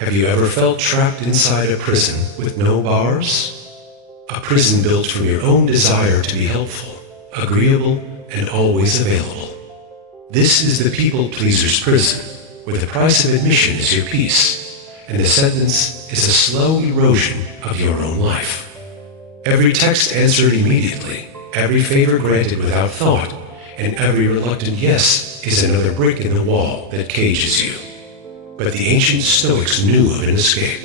Have you ever felt trapped inside a prison with no bars? A prison built from your own desire to be helpful, agreeable, and always available. This is the people pleaser's prison, where the price of admission is your peace, and the sentence is a slow erosion of your own life. Every text answered immediately, every favor granted without thought, and every reluctant yes is another brick in the wall that cages you. But the ancient Stoics knew of an escape.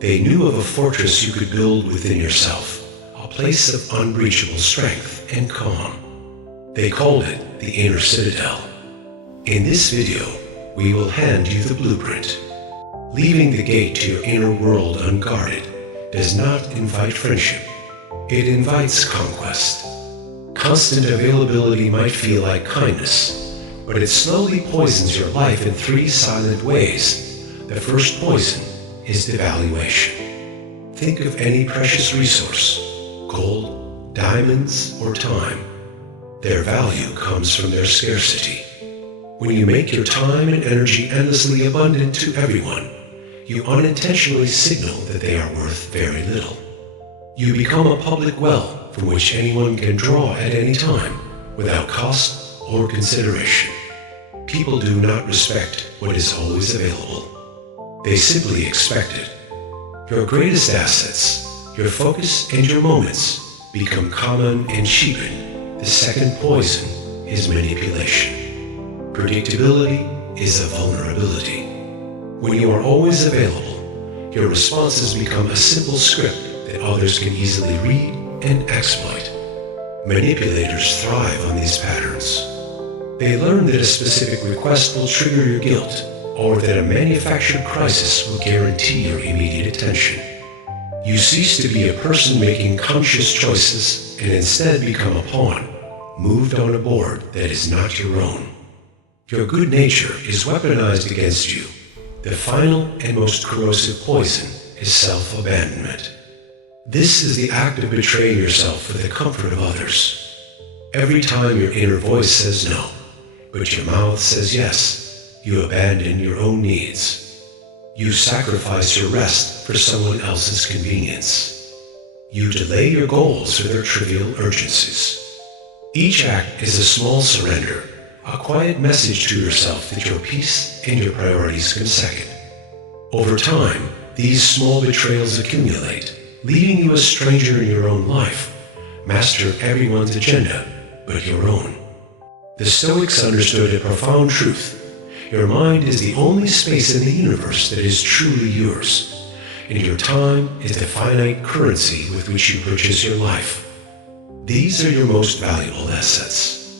They knew of a fortress you could build within yourself, a place of unbreachable strength and calm. They called it the Inner Citadel. In this video, we will hand you the blueprint. Leaving the gate to your inner world unguarded does not invite friendship. It invites conquest. Constant availability might feel like kindness, but it slowly poisons your life in 3 silent ways. The first poison is devaluation. Think of any precious resource, gold, diamonds, or time. Their value comes from their scarcity. When you make your time and energy endlessly abundant to everyone, you unintentionally signal that they are worth very little. You become a public well from which anyone can draw at any time, without cost or consideration. People do not respect what is always available. They simply expect it. Your greatest assets, your focus and your moments, become common and cheapen. The second poison is manipulation. Predictability is a vulnerability. When you are always available, your responses become a simple script that others can easily read and exploit. Manipulators thrive on these patterns. They learn that a specific request will trigger your guilt, or that a manufactured crisis will guarantee your immediate attention. You cease to be a person making conscious choices and instead become a pawn, moved on a board that is not your own. Your good nature is weaponized against you. The final and most corrosive poison is self-abandonment. This is the act of betraying yourself for the comfort of others. Every time your inner voice says no, but your mouth says yes, you abandon your own needs. You sacrifice your rest for someone else's convenience. You delay your goals for their trivial urgencies. Each act is a small surrender, a quiet message to yourself that your peace and your priorities come second. Over time, these small betrayals accumulate, leaving you a stranger in your own life, master of everyone's agenda but your own. The Stoics understood a profound truth. Your mind is the only space in the universe that is truly yours, and your time is the finite currency with which you purchase your life. These are your most valuable assets.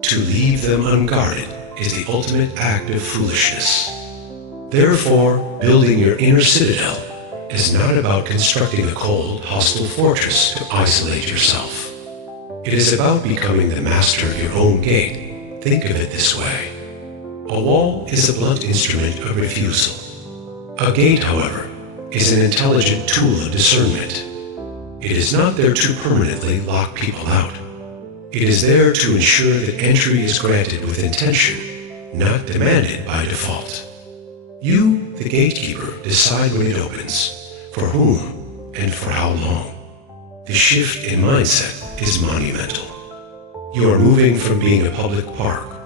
To leave them unguarded is the ultimate act of foolishness. Therefore, building your inner citadel is not about constructing a cold, hostile fortress to isolate yourself. It is about becoming the master of your own gate. Think of it this way. A wall is a blunt instrument of refusal. A gate, however, is an intelligent tool of discernment. It is not there to permanently lock people out. It is there to ensure that entry is granted with intention, not demanded by default. You, the gatekeeper, decide when it opens, for whom, and for how long. The shift in mindset is monumental. You are moving from being a public park,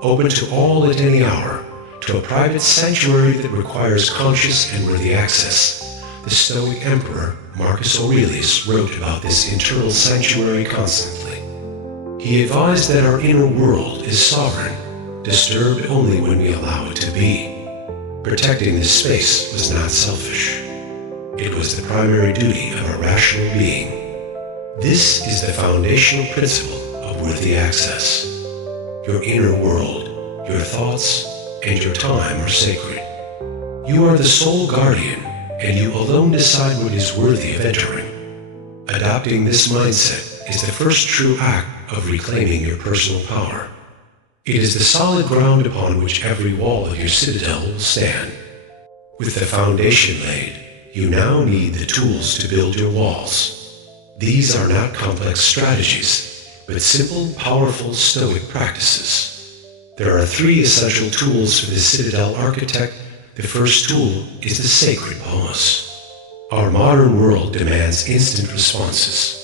open to all at any hour, to a private sanctuary that requires conscious and worthy access. The Stoic Emperor Marcus Aurelius wrote about this internal sanctuary constantly. He advised that our inner world is sovereign, disturbed only when we allow it to be. Protecting this space was not selfish. It was the primary duty of a rational being. This is the foundational principle of worthy access. Your inner world, your thoughts, and your time are sacred. You are the sole guardian, and you alone decide what is worthy of entering. Adopting this mindset is the first true act of reclaiming your personal power. It is the solid ground upon which every wall of your citadel will stand. With the foundation laid, you now need the tools to build your walls. These are not complex strategies, but simple, powerful Stoic practices. There are 3 essential tools for the citadel architect the first tool is the sacred pause. Our modern world demands instant responses.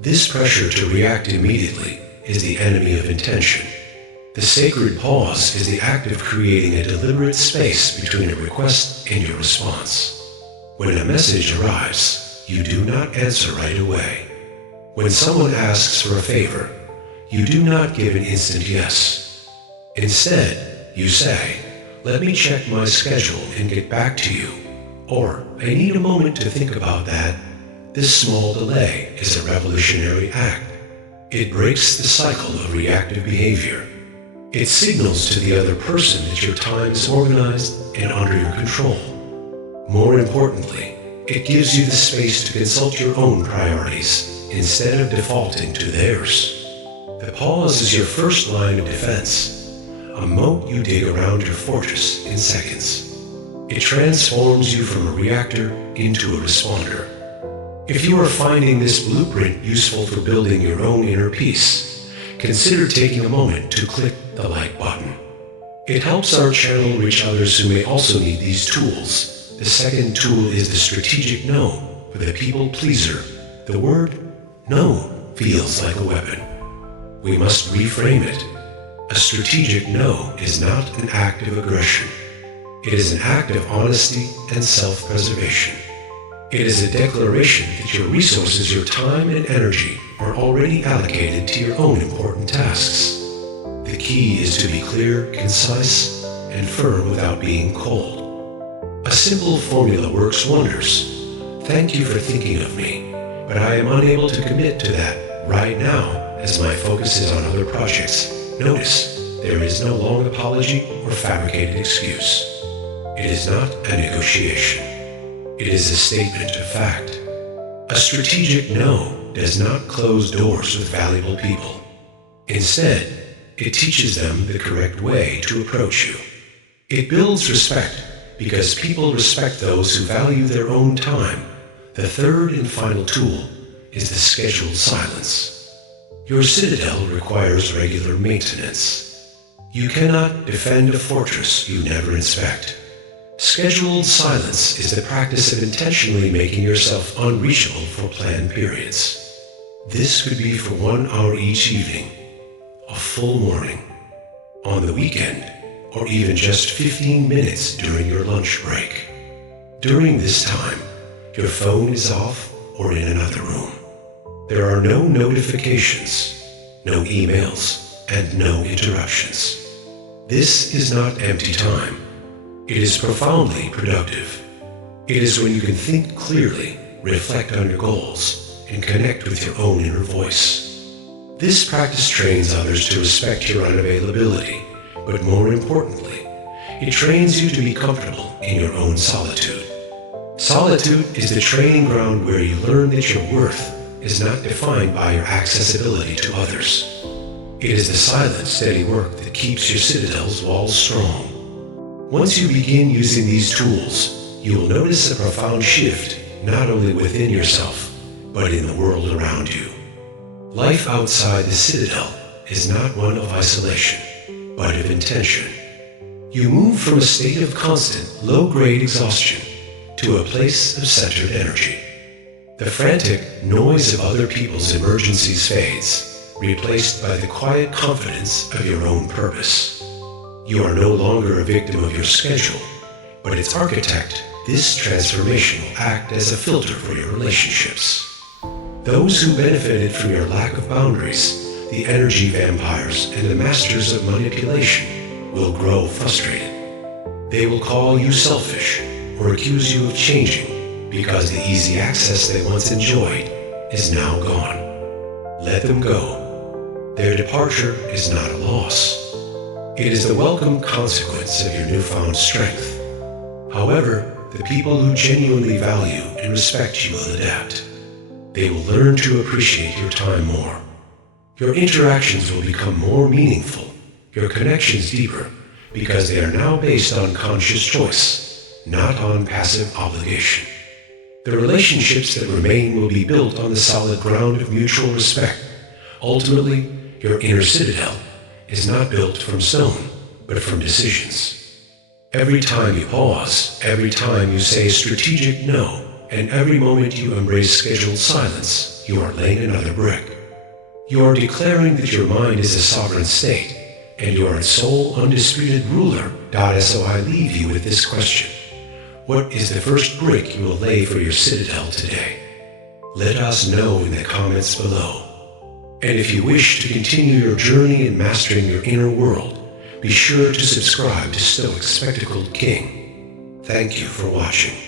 This pressure to react immediately is the enemy of intention. The sacred pause is the act of creating a deliberate space between a request and your response. When a message arrives, you do not answer right away. When someone asks for a favor, you do not give an instant yes. Instead, you say, "Let me check my schedule and get back to you," or "I need a moment to think about that." This small delay is a revolutionary act. It breaks the cycle of reactive behavior. It signals to the other person that your time is organized and under your control. More importantly, it gives you the space to consult your own priorities instead of defaulting to theirs. The pause is your first line of defense, a moat you dig around your fortress in seconds. It transforms you from a reactor into a responder. If you are finding this blueprint useful for building your own inner peace, consider taking a moment to click the like button. It helps our channel reach others who may also need these tools. The second tool is the strategic no. For the people pleaser, the word no feels like a weapon. We must reframe it. A strategic no is not an act of aggression. It is an act of honesty and self-preservation. It is a declaration that your resources, your time and energy are already allocated to your own important tasks. The key is to be clear, concise, and firm without being cold. A simple formula works wonders. Thank you for thinking of me, but I am unable to commit to that right now as my focus is on other projects. Notice, there is no long apology or fabricated excuse. It is not a negotiation. It is a statement of fact. A strategic no does not close doors with valuable people. Instead, it teaches them the correct way to approach you. It builds respect because people respect those who value their own time. The third and final tool is the scheduled silence. Your citadel requires regular maintenance. You cannot defend a fortress you never inspect. Scheduled silence is the practice of intentionally making yourself unreachable for planned periods. This could be for 1 hour each evening, a full morning, on the weekend, or even just 15 minutes during your lunch break. During this time, your phone is off or in another room. There are no notifications, no emails, and no interruptions. This is not empty time. It is profoundly productive. It is when you can think clearly, reflect on your goals, and connect with your own inner voice. This practice trains others to respect your unavailability, but more importantly, it trains you to be comfortable in your own solitude. Solitude is the training ground where you learn that your worth is not defined by your accessibility to others. It is the silent, steady work that keeps your citadel's walls strong. Once you begin using these tools, you will notice a profound shift not only within yourself, but in the world around you. Life outside the citadel is not one of isolation, but of intention. You move from a state of constant, low-grade exhaustion to a place of centered energy. The frantic noise of other people's emergencies fades, replaced by the quiet confidence of your own purpose. You are no longer a victim of your schedule, but its architect. This transformation will act as a filter for your relationships. Those who benefited from your lack of boundaries, the energy vampires and the masters of manipulation, will grow frustrated. They will call you selfish or accuse you of changing because the easy access they once enjoyed is now gone. Let them go. Their departure is not a loss. It is the welcome consequence of your newfound strength. However, the people who genuinely value and respect you will adapt. They will learn to appreciate your time more. Your interactions will become more meaningful, your connections deeper, because they are now based on conscious choice, not on passive obligation. The relationships that remain will be built on the solid ground of mutual respect. Ultimately, your inner citadel is not built from stone, but from decisions. Every time you pause, every time you say a strategic no, and every moment you embrace scheduled silence, you are laying another brick. You are declaring that your mind is a sovereign state, and you are its sole undisputed ruler. So I leave you with this question. What is the first brick you will lay for your citadel today? Let us know in the comments below. And if you wish to continue your journey in mastering your inner world, be sure to subscribe to Stoic Spectacled King. Thank you for watching.